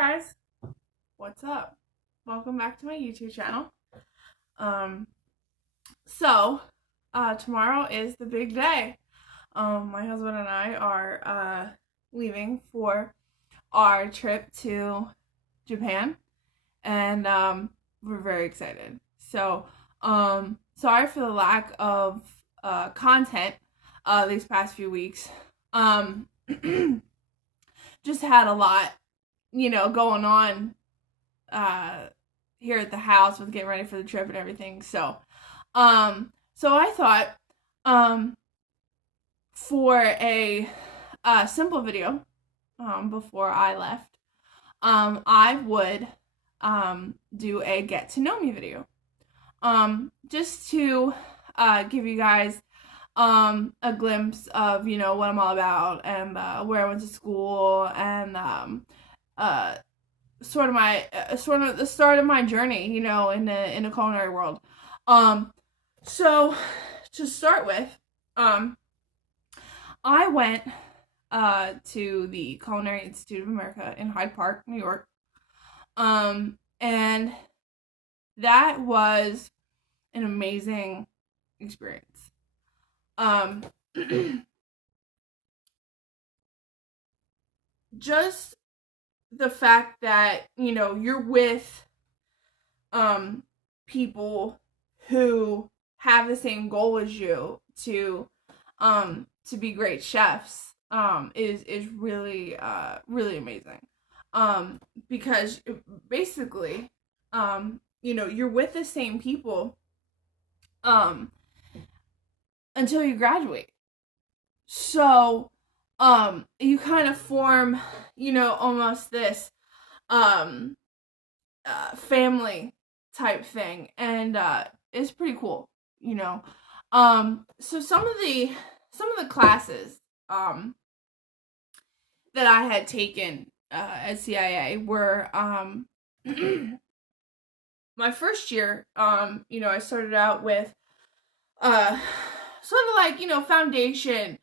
guys, what's up? Welcome back to my YouTube channel. Tomorrow is the big day. My husband and I are leaving for our trip to Japan, and we're very excited. Sorry for the lack of content these past few weeks. Just had a lot, going on here at the house with getting ready for the trip and everything. So I thought for a simple video before I left, I would do a get to know me video, just to give you guys a glimpse of what I'm all about, and where I went to school, and sort of the start of my journey, in the culinary world. So to start with, I went to the Culinary Institute of America in Hyde Park, New York, and that was an amazing experience. Just the fact that, you're with people who have the same goal as you to be great chefs is really really amazing, because basically you're with the same people until you graduate. So you kind of form, almost this family type thing, and it's pretty cool, So some of the classes that I had taken at CIA were my first year. I started out with sort of like, foundation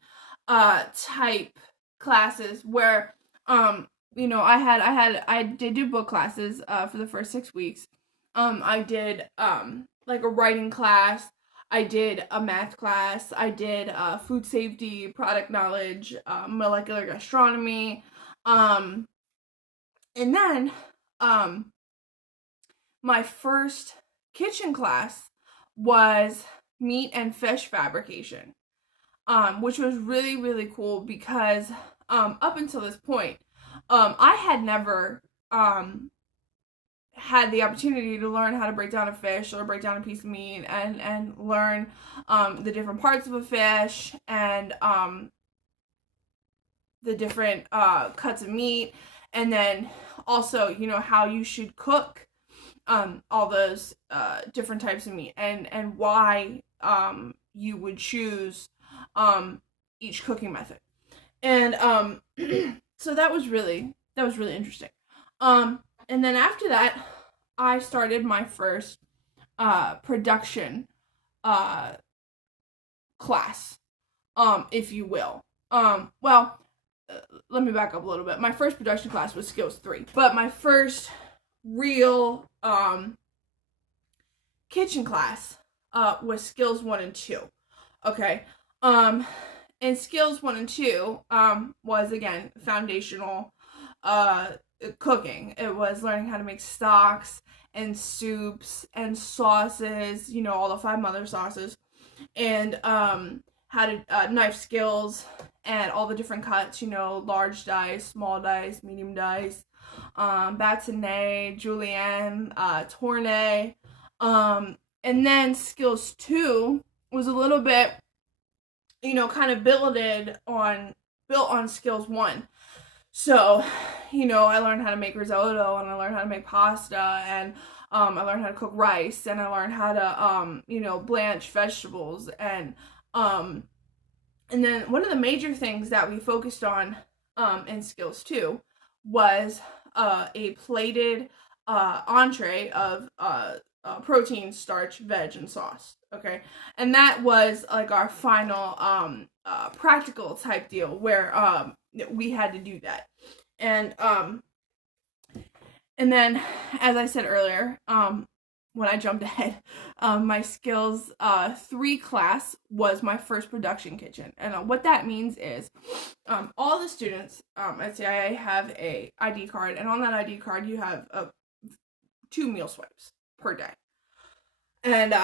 type classes where I did do book classes for the first 6 weeks. I did like a writing class, I did a math class, I did food safety, product knowledge, molecular gastronomy, and then my first kitchen class was meat and fish fabrication, which was really, really cool because up until this point, I had never had the opportunity to learn how to break down a fish or break down a piece of meat, and learn the different parts of a fish, and the different cuts of meat, and then also how you should cook all those different types of meat, and why you would choose each cooking method. And so that was really interesting. And then after that, I started my first production class, if you will. Let me back up a little bit. My first production class was Skills 3, but my first real kitchen class was Skills 1 and 2. Okay. And Skills 1 and 2 was, again, foundational cooking. It was learning how to make stocks and soups and sauces, all the 5 mother sauces, and how to knife skills and all the different cuts, large dice, small dice, medium dice, bâtonnet, julienne, tournée. And then Skills 2 was a little bit, kind of built on Skills 1. So, I learned how to make risotto, and I learned how to make pasta, and I learned how to cook rice, and I learned how to, blanch vegetables, and then one of the major things that we focused on in Skills 2 was a plated entree of protein, starch, veg, and sauce. Okay, and that was like our final practical type deal where we had to do that. And And then, as I said earlier, when I jumped ahead, my skills 3 class was my first production kitchen. And what that means is all the students at CIA have a ID card, and on that ID card you have 2 meal swipes per day. And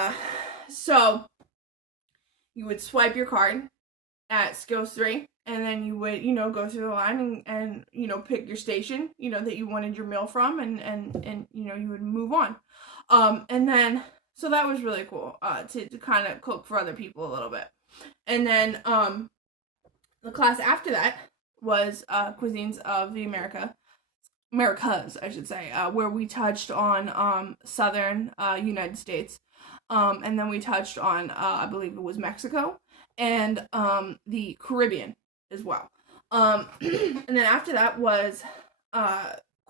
so you would swipe your card at skills 3, and then you would, go through the line and pick your station, that you wanted your meal from, and you would move on. And then, so that was really cool, to kind of cook for other people a little bit. And then, the class after that was, cuisines of the Americas, I should say, where we touched on, southern, United States. And then we touched on, I believe it was Mexico, and the Caribbean as well. And then after that was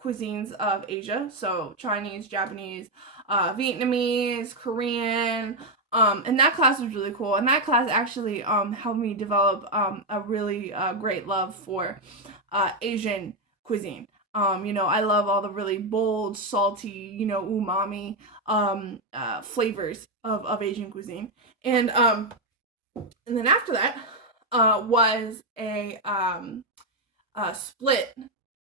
cuisines of Asia, so Chinese, Japanese, Vietnamese, Korean, and that class was really cool. And that class actually helped me develop a really great love for Asian cuisine. I love all the really bold, salty, umami flavors of Asian cuisine. And then after that was a split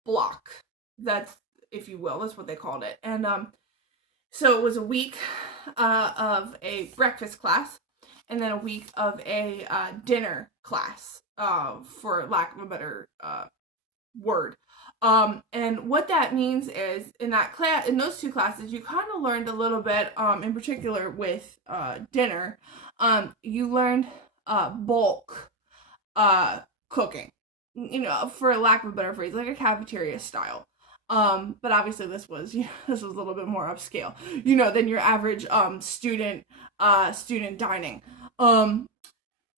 block. That's, if you will, that's what they called it. And so it was a week of a breakfast class, and then a week of a dinner class, for lack of a better word. And what that means is in those 2 classes, you kind of learned a little bit, in particular with dinner, you learned bulk cooking, for lack of a better phrase, like a cafeteria style. But obviously this was a little bit more upscale, than your average student dining.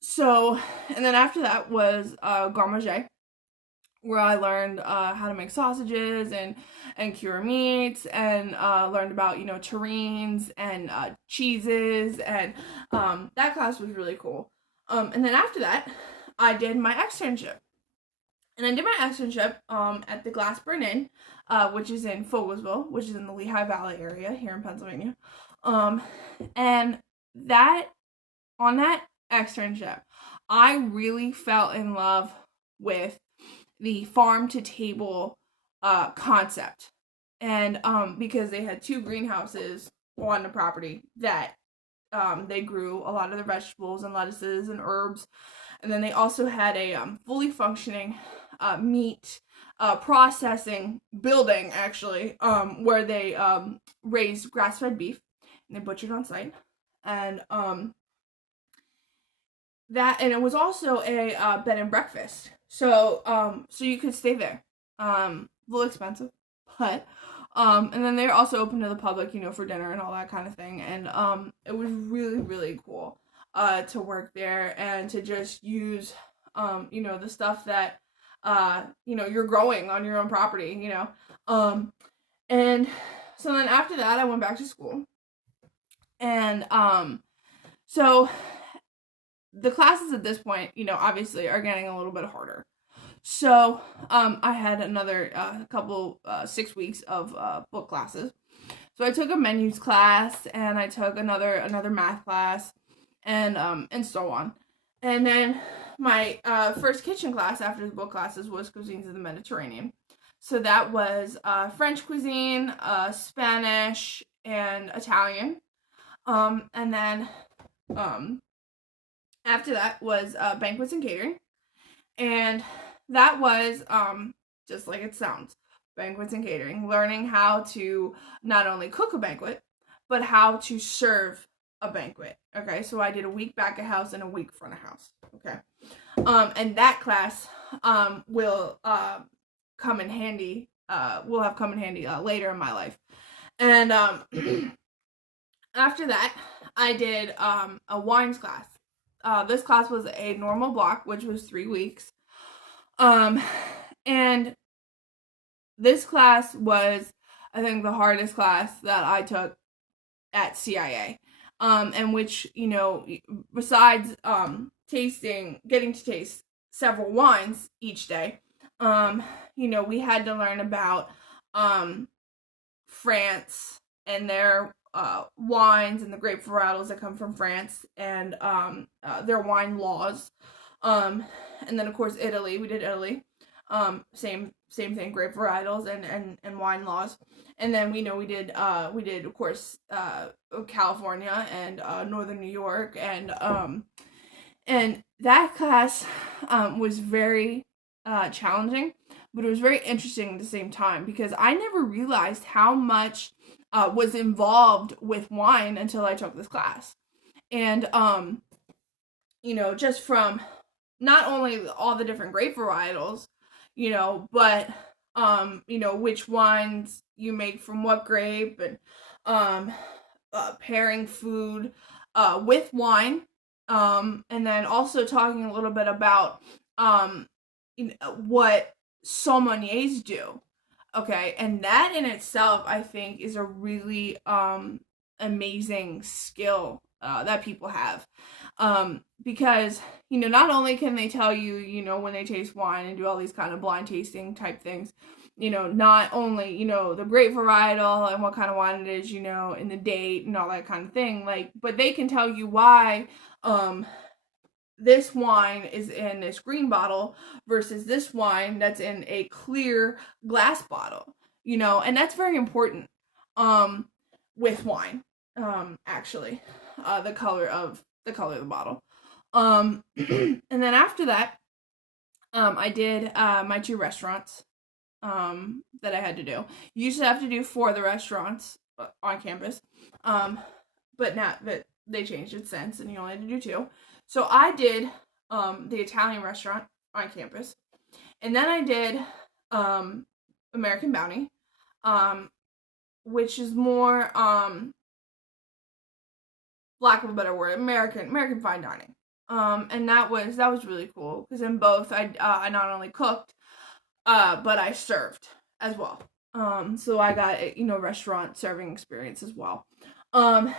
So, and then after that was garde manger, where I learned how to make sausages and cure meats, and learned about, terrines and cheeses, and that class was really cool. And then after that, I did my externship. And I did my externship at the Glassburn Inn, which is in Fogelsville, which is in the Lehigh Valley area here in Pennsylvania. And on that externship, I really fell in love with the farm to table concept. And because they had 2 greenhouses on the property that they grew a lot of their vegetables and lettuces and herbs. And then they also had a fully functioning meat processing building, actually, where they raised grass-fed beef, and they butchered on site. And it was also a bed and breakfast. So you could stay there. A little expensive, but and then they're also open to the public, for dinner and all that kind of thing. And it was really, really cool to work there and to just use the stuff that you're growing on your own property, and so then after that I went back to school. And so the classes at this point, obviously are getting a little bit harder. So I had another couple 6 weeks of book classes. So I took a menus class, and I took another math class, and so on. And then my first kitchen class after the book classes was cuisines of the Mediterranean. So that was French cuisine, Spanish, and Italian. And then after that was banquets and catering. And that was just like it sounds, banquets and catering, learning how to not only cook a banquet, but how to serve a banquet. Okay, so I did a week back of house and a week front of house. Okay, and that class will come in handy. Will have come in handy later in my life. And after that, I did a wines class. This class was a normal block, which was 3 weeks. And this class was, I think, the hardest class that I took at CIA. And which, besides getting to taste several wines each day, we had to learn about France and their wines and the grape varietals that come from France and their wine laws. And then of course Italy. We did Italy. Same thing, grape varietals and wine laws. And then we did of course California and northern New York, and that class was very challenging, but it was very interesting at the same time because I never realized how much was involved with wine until I took this class. And just from not only all the different grape varietals, but which wines you make from what grape, and pairing food with wine, and then also talking a little bit about what sommeliers do. Okay, and that in itself, I think, is a really amazing skill that people have. Because, not only can they tell you, when they taste wine and do all these kind of blind tasting type things, not only, the grape varietal and what kind of wine it is, in the date and all that kind of thing, but they can tell you why, this wine is in this green bottle versus this wine that's in a clear glass bottle, and that's very important, with wine, actually, the color of the bottle. And then after that, I did my 2 restaurants that I had to do. You used to have to do 4 of the restaurants on campus, but now that they changed it since, and you only had to do 2. So I did the Italian restaurant on campus, and then I did American Bounty, which is more lack of a better word, American fine dining. And that was really cool because in both I not only cooked, but I served as well. So I got restaurant serving experience as well. And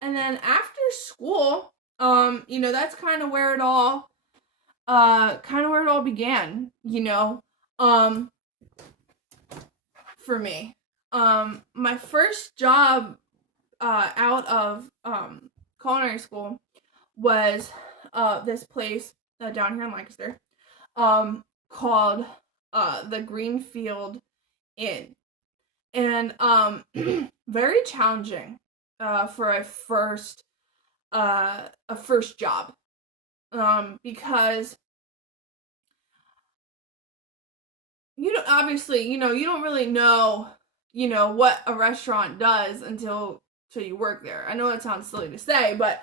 then after school, that's kind of where it all began. For me, my first job out of culinary school was this place down here in Lancaster called the Greenfield Inn, and very challenging for a first job, because you don't obviously you don't really know what a restaurant does until you work there. I know that sounds silly to say, but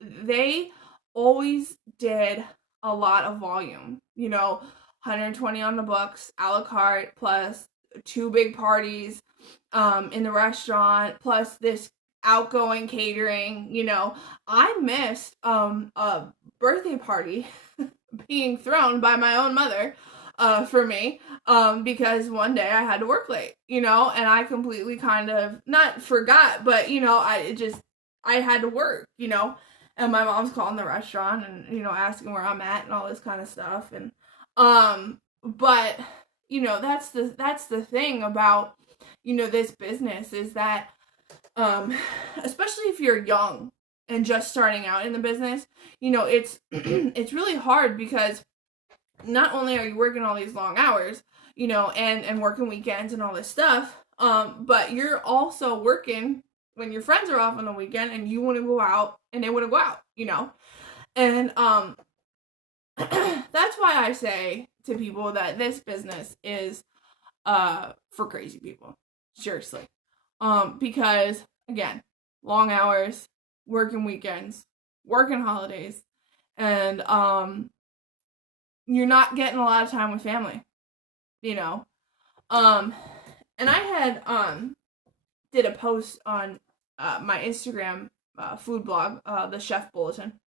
they always did a lot of volume, 120 on the books, a la carte, plus 2 big parties in the restaurant, plus this outgoing catering. I missed a birthday party being thrown by my own mother for me, because one day I had to work late, and I completely kind of not forgot, but I had to work, and my mom's calling the restaurant and asking where I'm at and all this kind of stuff, and but that's the thing about this business is that especially if you're young and just starting out in the business, it's it's really hard because not only are you working all these long hours, and working weekends and all this stuff, but you're also working when your friends are off on the weekend and you want to go out and they want to go out, and that's why I say to people that this business is for crazy people, seriously, because again, long hours, working weekends, working holidays, and you're not getting a lot of time with family, and I had did a post on my Instagram food blog, the Chef Bulletin,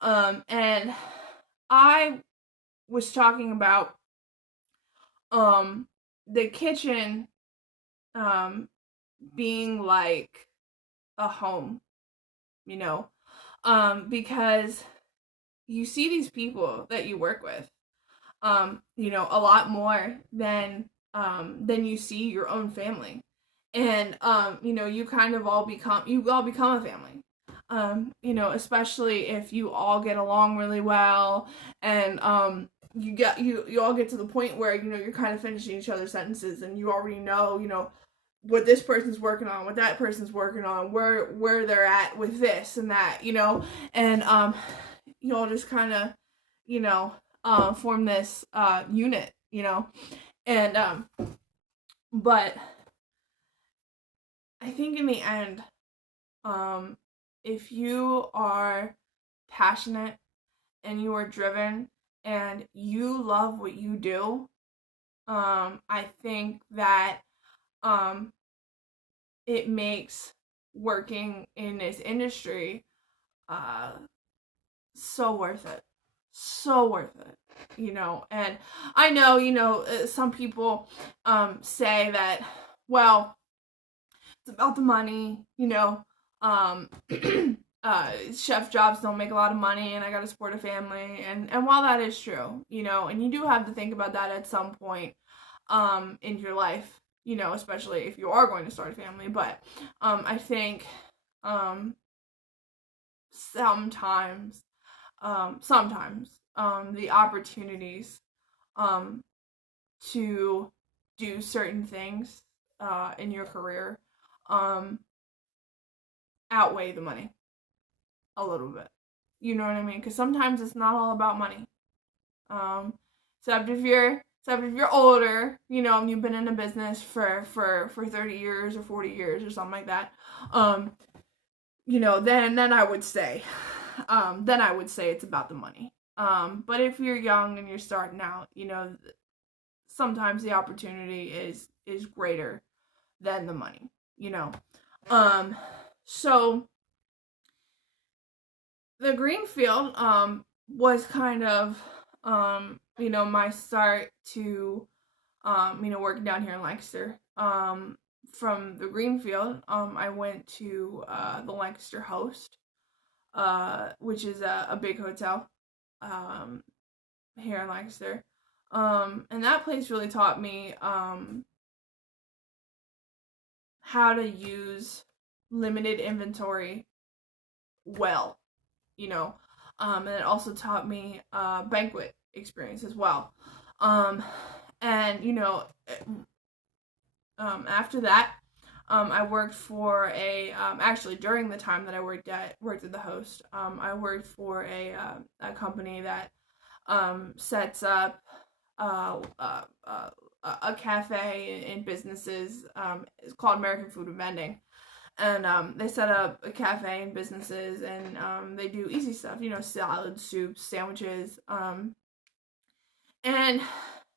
and I was talking about the kitchen being like a home, because you see these people that you work with, a lot more than then you see your own family. And you all become a family. Especially if you all get along really well, and you all get to the point where you're kind of finishing each other's sentences, and you already know what this person's working on, what that person's working on, where they're at with this and that, and you all just kind of form this unit, and but I think in the end, if you are passionate and you are driven and you love what you do, I think that it makes working in this industry so worth it. So worth it, And I know, some people say that, well, it's about the money, chef jobs don't make a lot of money, and I gotta support a family, and while that is true, and you do have to think about that at some point in your life, especially if you are going to start a family, but I think sometimes the opportunities to do certain things in your career outweigh the money a little bit. You know what I mean? Because sometimes it's not all about money. Except if you're older, and you've been in a business for 30 years or 40 years or something like that, then I would say it's about the money. But if you're young and you're starting out, sometimes the opportunity is greater than the money, So the greenfield was kind of my start to working down here in Lancaster. From the greenfield, I went to the Lancaster Host, which is a big hotel here in Lancaster. And that place really taught me how to use limited inventory well, and it also taught me banquet experience as well. And after that, I worked for actually during the time that I worked at the Host, I worked for a company that sets up a cafe in businesses. It's called American Food and Vending. And they set up a cafe in businesses, and they do easy stuff, salads, soups, sandwiches. And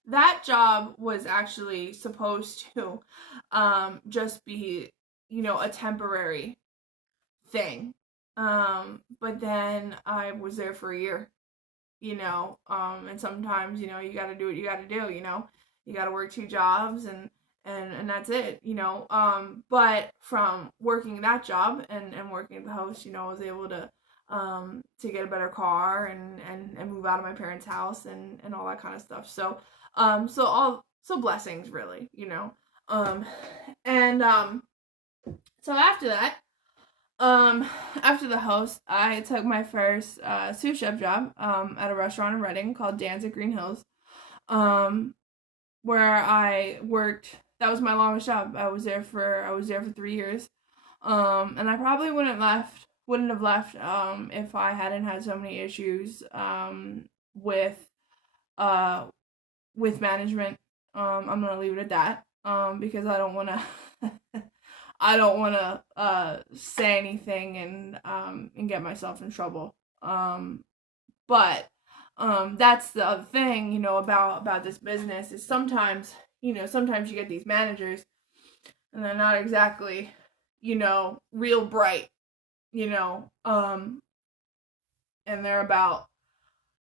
that job was actually supposed to just be, a temporary thing. But then I was there for a year, and sometimes, you gotta do what you gotta do, you gotta work 2 jobs and that's it, but from working that job and working at the Host, I was able to get a better car and move out of my parents' house and all that kind of stuff. So blessings really, so after that, after the Host, I took my first sous chef job at a restaurant in Reading called Dan's at Green Hills, where I worked. That was my longest job. I was there for 3 years, and I probably wouldn't have left if I hadn't had so many issues with management. I'm gonna leave it at that because I don't want to say anything and get myself in trouble. But that's the other thing, about this business is sometimes you get these managers and they're not exactly, real bright, and they're about,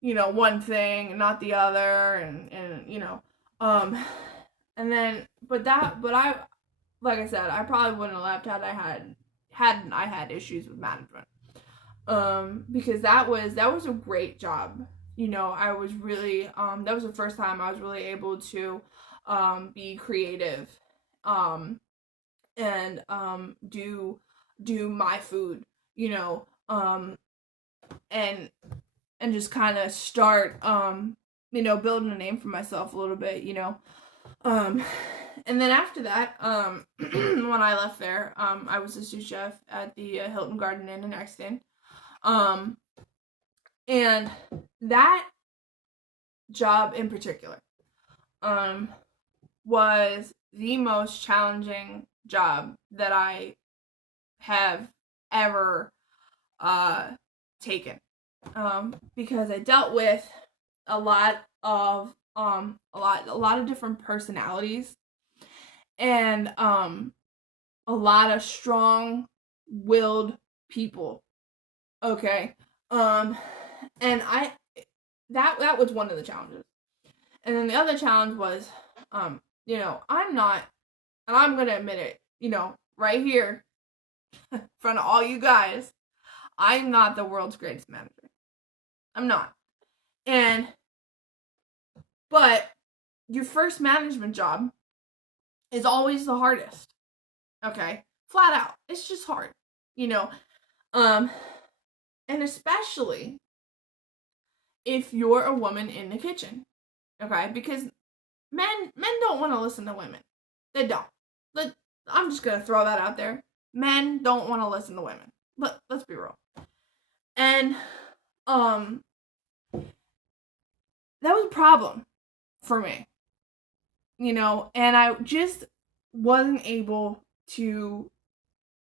one thing and not the other, and and then, but I, like I said, I probably wouldn't have left hadn't I had issues with management, because that was a great job. I was really, that was the first time I was really able to be creative, and do my food, you know, and just kind of start, building a name for myself a little bit, and then after that, when I left there, I was a sous chef at the Hilton Garden Inn in Exton, and that job in particular, was the most challenging job that I have ever taken, because I dealt with a lot of different personalities, and a lot of strong-willed people. Okay, and that was one of the challenges, and then the other challenge was, I'm not, and I'm gonna admit it, right here in front of all you guys, I'm not the world's greatest manager. I'm not. But your first management job is always the hardest. Okay? Flat out. It's just hard. And especially if you're a woman in the kitchen. Okay? Because men don't want to listen to women. They don't. I'm just gonna throw that out there. Men don't want to listen to women. Let's be real. And that was a problem for me, and I just wasn't able to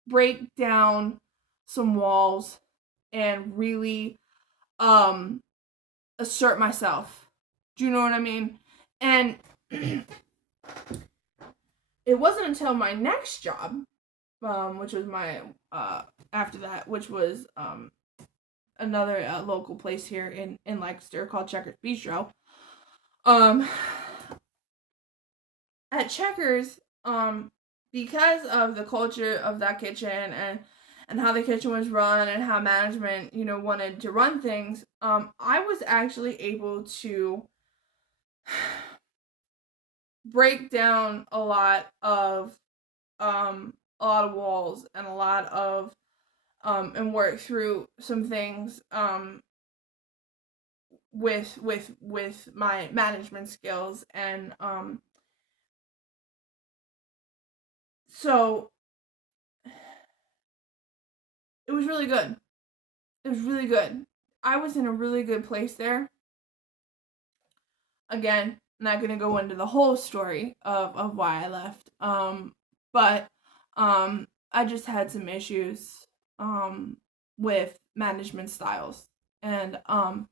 break down some walls and really assert myself. Do you know what I mean? And it wasn't until my next job, which was my after that, which was another local place here in Lancaster called Checkers Bistro. At Checkers, because of the culture of that kitchen and how the kitchen was run and how management, wanted to run things, I was actually able to break down a lot of walls and a lot of and work through some things with my management skills, and so it was really good. It was really good. I was in a really good place there. Again, I'm not gonna go into the whole story of why I left. But I just had some issues with management styles, and I'm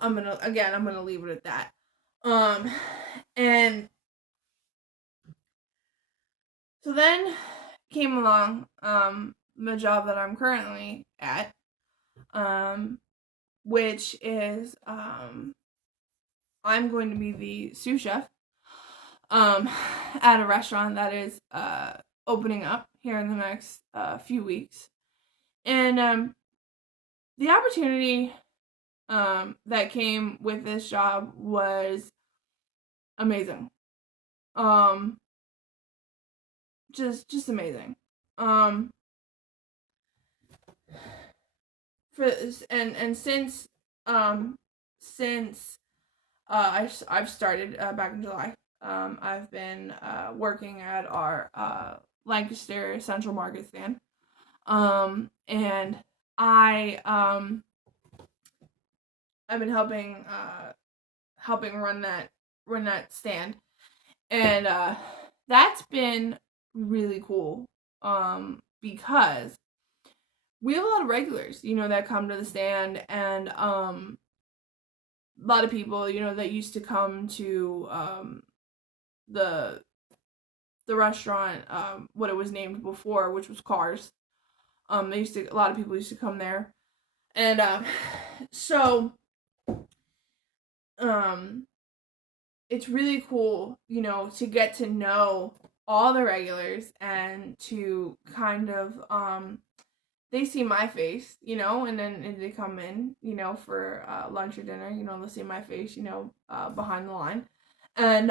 gonna leave it at that. And so then came along the job that I'm currently at, which is I'm going to be the sous chef at a restaurant that is opening up here in the next few weeks. And the opportunity that came with this job was amazing. Just amazing. Since I've started back in July, I've been working at our Lancaster Central Market stand, and I've been helping run that stand, and that's been really cool, because we have a lot of regulars, that come to the stand, and a lot of people, that used to come to the restaurant, what it was named before, which was Cars. A lot of people used to come there, and so it's really cool, to get to know all the regulars, and to kind of they see my face, and then they come in, for lunch or dinner, they'll see my face, behind the line, and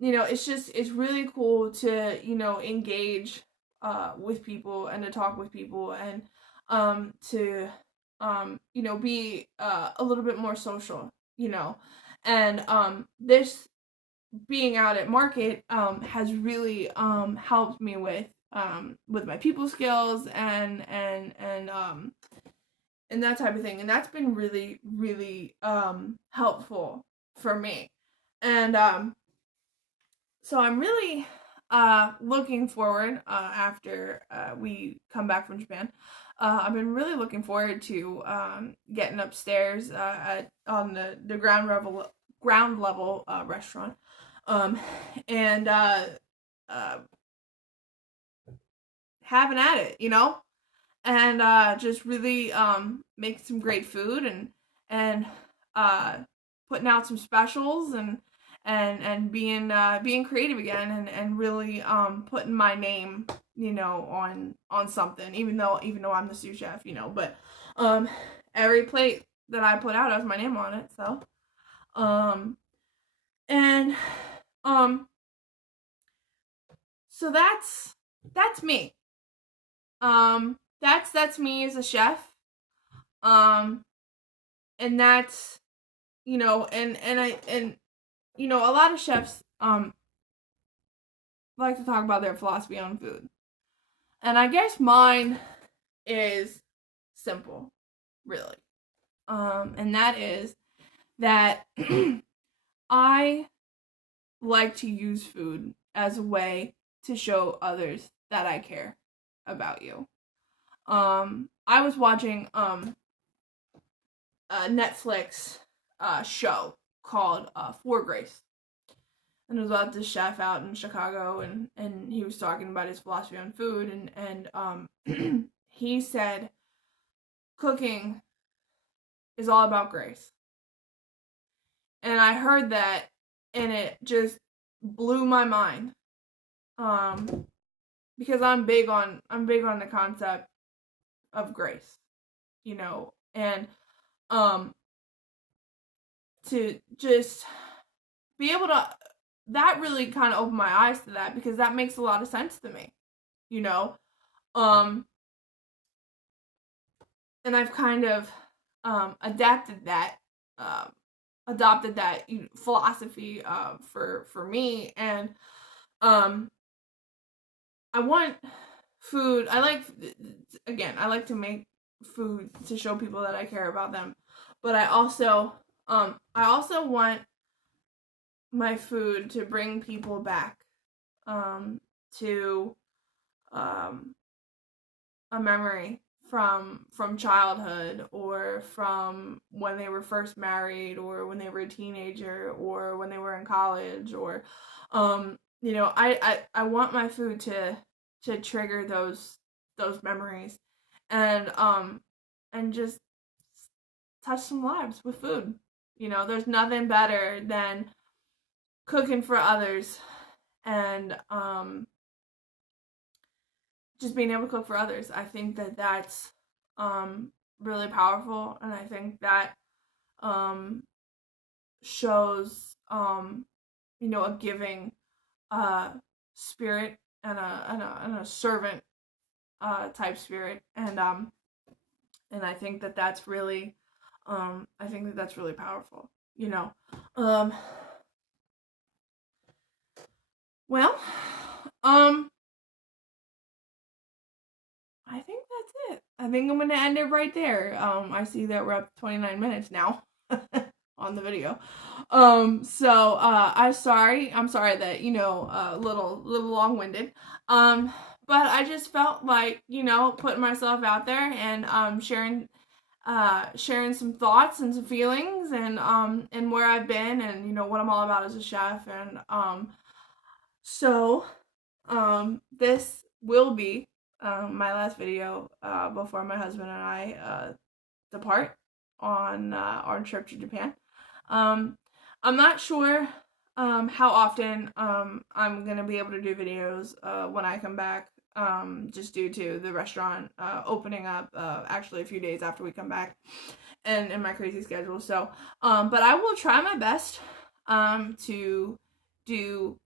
it's really cool to, engage with people and to talk with people and to be a little bit more social, and this being out at market has really helped me with my people skills and that type of thing, and that's been really really helpful for me. And so I'm really looking forward after we come back from Japan. I've been really looking forward to getting upstairs on the ground level restaurant, and uh, having at it, and just really make some great food and uh, putting out some specials and being creative again and really putting my name, on something, even though I'm the sous chef, but every plate that I put out has my name on it. So and so that's me. That's me as a chef. And that's, a lot of chefs like to talk about their philosophy on food. And I guess mine is simple, really. And that is that I like to use food as a way to show others that I care about you. I was watching a Netflix show called For Grace. And it was about this chef out in Chicago, and he was talking about his philosophy on food, and he said cooking is all about grace. And I heard that, and it just blew my mind. Because I'm big on the concept of grace, and to just be able to, that really kind of opened my eyes to that, because that makes a lot of sense to me, and I've kind of adopted that philosophy for me, and I want food. I like to make food to show people that I care about them, but I also want my food to bring people back to a memory from childhood, or from when they were first married, or when they were a teenager, or when they were in college, or I want my food to trigger those memories, and just touch some lives with food. There's nothing better than cooking for others, and just being able to cook for others. I think that that's really powerful, and I think that shows a giving spirit, and a servant type spirit, and I think that that's really powerful. Well, I think that's it. I think I'm gonna end it right there. I see that we're up to 29 minutes now on the video. So I'm sorry that, a little long-winded. But I just felt like, putting myself out there and sharing some thoughts and some feelings, and where I've been, and what I'm all about as a chef, and so this will be my last video before my husband and I depart on our trip to Japan. I'm not sure how often I'm gonna be able to do videos when I come back, just due to the restaurant opening up actually a few days after we come back, and my crazy schedule. So but I will try my best to do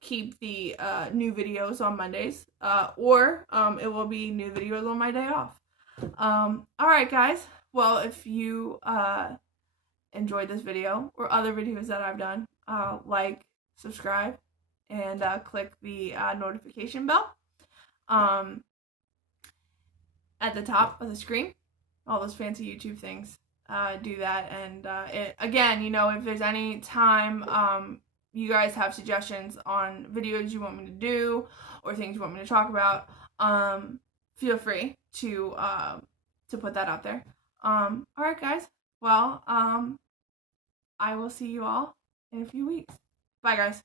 keep the new videos on Mondays, or it will be new videos on my day off. Alright guys, well, if you enjoyed this video or other videos that I've done, like, subscribe, and click the notification bell at the top of the screen. All those fancy YouTube things. Do that. And again, if there's any time you guys have suggestions on videos you want me to do or things you want me to talk about, feel free to put that out there. Alright guys, well, I will see you all in a few weeks. Bye guys.